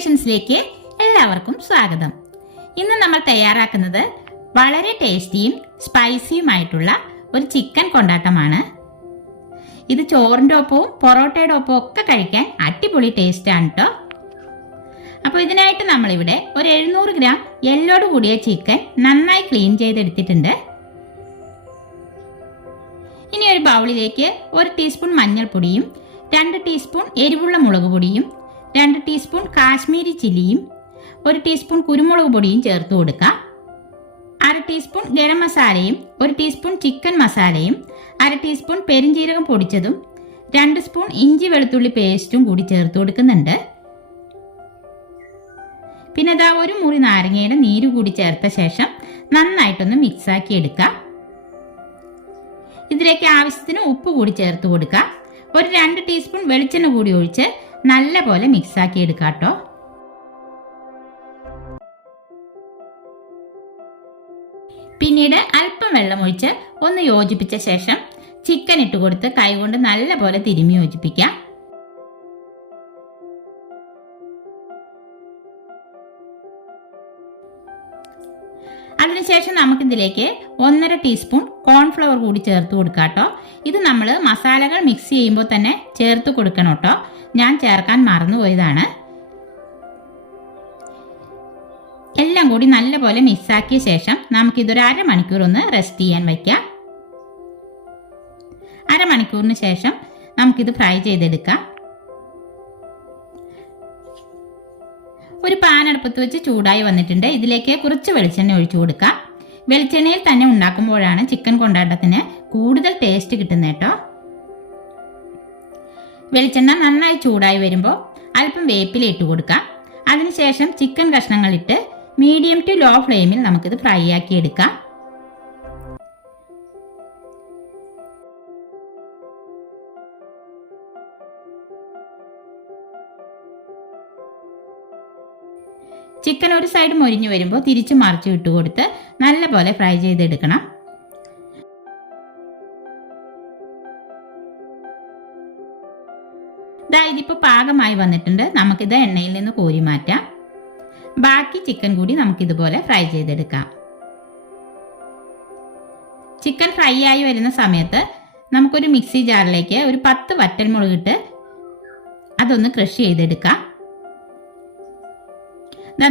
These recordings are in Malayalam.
ക്രിയേഷൻസിലേക്ക് എല്ലാവർക്കും സ്വാഗതം. ഇന്ന് നമ്മൾ തയ്യാറാക്കുന്നത് വളരെ ടേസ്റ്റിയും സ്പൈസിയുമായിട്ടുള്ള ഒരു ചിക്കൻ കൊണ്ടാട്ടമാണ്. ഇത് ചോറിൻ്റെ ഒപ്പവും പൊറോട്ടയുടെ ഒപ്പവും ഒക്കെ കഴിക്കാൻ അടിപൊളി ടേസ്റ്റാണ് കേട്ടോ. അപ്പോൾ ഇതിനായിട്ട് നമ്മളിവിടെ ഒരു 700 ഗ്രാം എല്ലോട് കൂടിയ ചിക്കൻ നന്നായി ക്ലീൻ ചെയ്തെടുത്തിട്ടുണ്ട്. ഇനി ഒരു ബൗളിലേക്ക് 1 ടീസ്പൂൺ മഞ്ഞൾപ്പൊടിയും 2 ടീസ്പൂൺ എരിവുള്ള മുളക് പൊടിയും 2 ടീസ്പൂൺ കാശ്മീരി ചില്ലിയും 1 ടീസ്പൂൺ കുരുമുളക് പൊടിയും ചേർത്ത് കൊടുക്കാം. 1/2 ടീസ്പൂൺ ഗരം മസാലയും 1 ടീസ്പൂൺ ചിക്കൻ മസാലയും 1/2 ടീസ്പൂൺ പെരിഞ്ജീരകം പൊടിച്ചതും 2 സ്പൂൺ ഇഞ്ചി വെളുത്തുള്ളി പേസ്റ്റും കൂടി ചേർത്ത് കൊടുക്കുന്നുണ്ട്. പിന്നെ ഇതാ 1 മുറി നാരങ്ങയുടെ നീര് കൂടി ചേർത്ത ശേഷം നന്നായിട്ടൊന്ന് മിക്സാക്കി എടുക്കാം. ഇതിലേക്ക് ആവശ്യത്തിന് ഉപ്പ് കൂടി ചേർത്ത് കൊടുക്കാം. ഒരു 2 ടീസ്പൂൺ വെളിച്ചെണ്ണ കൂടി ഒഴിച്ച് നല്ല പോലെ മിക്സാക്കി എടുക്കാം കേട്ടോ. പിന്നീട് അല്പം വെള്ളം ഒഴിച്ച് ഒന്ന് യോജിപ്പിച്ച ശേഷം ചിക്കൻ ഇട്ട് കൊടുത്ത് കൈകൊണ്ട് നല്ല പോലെ തിരുമ്മി യോജിപ്പിക്കാം. അതിനുശേഷം നമുക്കിതിലേക്ക് 1.5 ടീസ്പൂൺ കോൺഫ്ലവർ കൂടി ചേർത്ത് കൊടുക്കാം കേട്ടോ. ഇത് നമ്മൾ മസാലകൾ മിക്സ് ചെയ്യുമ്പോൾ തന്നെ ചേർത്ത് കൊടുക്കണം കേട്ടോ. ഞാൻ ചേർക്കാൻ മറന്നുപോയതാണ്. എല്ലാം കൂടി നല്ലപോലെ മിക്സാക്കിയ ശേഷം നമുക്കിതൊരു അരമണിക്കൂർ ഒന്ന് റെസ്റ്റ് ചെയ്യാൻ വയ്ക്കാം. അരമണിക്കൂറിന് ശേഷം നമുക്കിത് ഫ്രൈ ചെയ്തെടുക്കാം. ഒരു പാൻ അടുപ്പത്ത് വെച്ച് ചൂടായി വന്നിട്ടുണ്ട്. ഇതിലേക്ക് കുറച്ച് വെളിച്ചെണ്ണ ഒഴിച്ചു കൊടുക്കാം. വെളിച്ചെണ്ണയിൽ തന്നെ ഉണ്ടാക്കുമ്പോഴാണ് ചിക്കൻ കൊണ്ടാട്ടത്തിന് കൂടുതൽ ടേസ്റ്റ് കിട്ടുന്നത് കേട്ടോ. വെളിച്ചെണ്ണ നന്നായി ചൂടായി വരുമ്പോൾ അല്പം വേപ്പില ഇട്ട് കൊടുക്കാം. അതിനുശേഷം ചിക്കൻ കഷ്ണങ്ങൾ ഇട്ട് മീഡിയം ടു ലോ ഫ്ലെയിമിൽ നമുക്കിത് ഫ്രൈ ആക്കി എടുക്കാം. ചിക്കൻ ഒരു സൈഡ് മൊരിഞ്ഞു വരുമ്പോൾ തിരിച്ചു മറിച്ചു ഇട്ട് കൊടുത്ത് നല്ലപോലെ ഫ്രൈ ചെയ്തെടുക്കണം. ഇതിപ്പോൾ പാകമായി വന്നിട്ടുണ്ട്. നമുക്കിത് എണ്ണയിൽ നിന്ന് കോരി മാറ്റാം. ബാക്കി ചിക്കൻ കൂടി നമുക്കിതുപോലെ ഫ്രൈ ചെയ്തെടുക്കാം. ചിക്കൻ ഫ്രൈ ആയി വരുന്ന സമയത്ത് നമുക്കൊരു മിക്സി ജാറിലേക്ക് ഒരു 10 വറ്റൽമുളക് ഇട്ട് അതൊന്ന് ക്രഷ് ചെയ്തെടുക്കാം.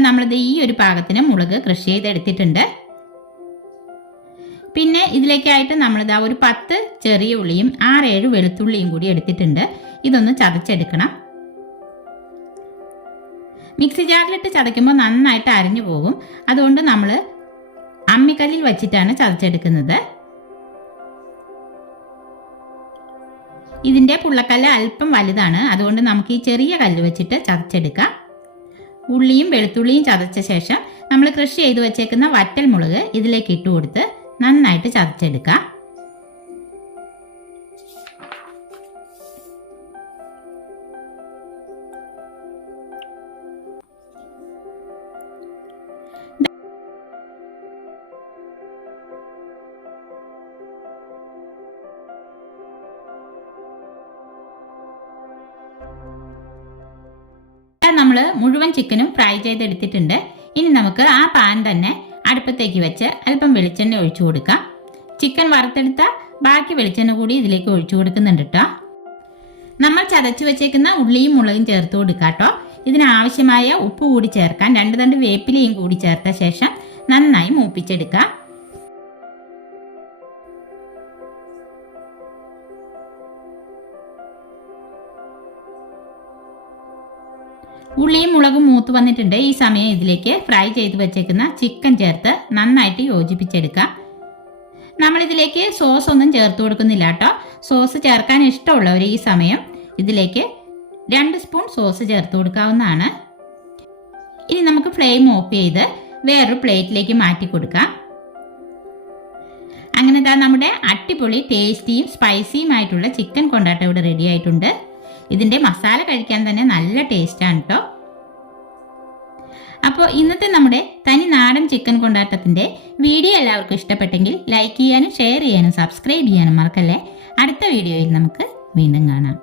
നമ്മളിത് ഈ ഒരു പാകത്തിന് മുളക് ക്രഷ് ചെയ്തെടുത്തിട്ടുണ്ട്. പിന്നെ ഇതിലേക്കായിട്ട് നമ്മളിതാ ഒരു 10 ചെറിയ ഉള്ളിയും 6-7 വെളുത്തുള്ളിയും കൂടി എടുത്തിട്ടുണ്ട്. ഇതൊന്ന് ചതച്ചെടുക്കണം. മിക്സി ജാറിലിട്ട് ചതയ്ക്കുമ്പോൾ നന്നായിട്ട് അരഞ്ഞു പോകും. അതുകൊണ്ട് നമ്മൾ അമ്മിക്കല്ലിൽ വച്ചിട്ടാണ് ചതച്ചെടുക്കുന്നത്. ഇതിൻ്റെ പുള്ളക്കല്ല് അല്പം വലുതാണ്. അതുകൊണ്ട് നമുക്ക് ഈ ചെറിയ കല്ല് വെച്ചിട്ട് ചതച്ചെടുക്കാം. ഉള്ളിയും വെളുത്തുള്ളിയും ചതച്ച ശേഷം നമ്മൾ ക്രഷ് ചെയ്ത് വെച്ചേക്കുന്ന വറ്റൽ മുളക് ഇതിലേക്ക് ഇട്ട് കൊടുത്ത് നന്നായിട്ട് ചതച്ചെടുക്കാം. നമ്മൾ മുഴുവൻ ചിക്കനും ഫ്രൈ ചെയ്തെടുത്തിട്ടുണ്ട്. ഇനി നമുക്ക് ആ പാൻ തന്നെ അടുപ്പത്തേക്ക് വെച്ച് അല്പം വെളിച്ചെണ്ണ ഒഴിച്ചു കൊടുക്കാം. ചിക്കൻ വറുത്തെടുത്ത ബാക്കി വെളിച്ചെണ്ണ കൂടി ഇതിലേക്ക് ഒഴിച്ചു കൊടുക്കുന്നുണ്ട് കേട്ടോ. നമ്മൾ ചതച്ചു വെച്ചേക്കുന്ന ഉള്ളിയും മുളകും ചേർത്ത് കൊടുക്കാം കേട്ടോ. ഇതിനാവശ്യമായ ഉപ്പ് കൂടി ചേർക്കാൻ 2 തണ്ട് വേപ്പിലയും കൂടി ചേർത്ത ശേഷം നന്നായി മൂപ്പിച്ചെടുക്കാം. ഉള്ളിയും മുളകും മൂത്ത് വന്നിട്ടുണ്ട്. ഈ സമയം ഇതിലേക്ക് ഫ്രൈ ചെയ്ത് വെച്ചേക്കുന്ന ചിക്കൻ ചേർത്ത് നന്നായിട്ട് യോജിപ്പിച്ചെടുക്കാം. നമ്മളിതിലേക്ക് സോസ് ഒന്നും ചേർത്ത് കൊടുക്കുന്നില്ല കേട്ടോ. സോസ് ചേർക്കാൻ ഇഷ്ടമുള്ളവർ ഈ സമയം ഇതിലേക്ക് 2 സ്പൂൺ സോസ് ചേർത്ത് കൊടുക്കാവുന്നതാണ്. ഇനി നമുക്ക് ഫ്ലെയിം ഓഫ് ചെയ്ത് വേറൊരു പ്ലേറ്റിലേക്ക് മാറ്റി കൊടുക്കാം. അങ്ങനെ നമ്മുടെ അടിപൊളി ടേസ്റ്റിയും സ്പൈസിയുമായിട്ടുള്ള ചിക്കൻ കൊണ്ടാട്ടം ഇവിടെ റെഡി ആയിട്ടുണ്ട്. ഇതിൻ്റെ മസാല കഴിക്കാൻ തന്നെ നല്ല ടേസ്റ്റാണ് കേട്ടോ. അപ്പോൾ ഇന്നത്തെ നമ്മുടെ തനി നാടൻ ചിക്കൻ കൊണ്ടാട്ടത്തിൻ്റെ വീഡിയോ എല്ലാവർക്കും ഇഷ്ടപ്പെട്ടെങ്കിൽ ലൈക്ക് ചെയ്യാനും ഷെയർ ചെയ്യാനും സബ്സ്ക്രൈബ് ചെയ്യാനും മറക്കല്ലേ. അടുത്ത വീഡിയോയിൽ നമുക്ക് വീണ്ടും കാണാം.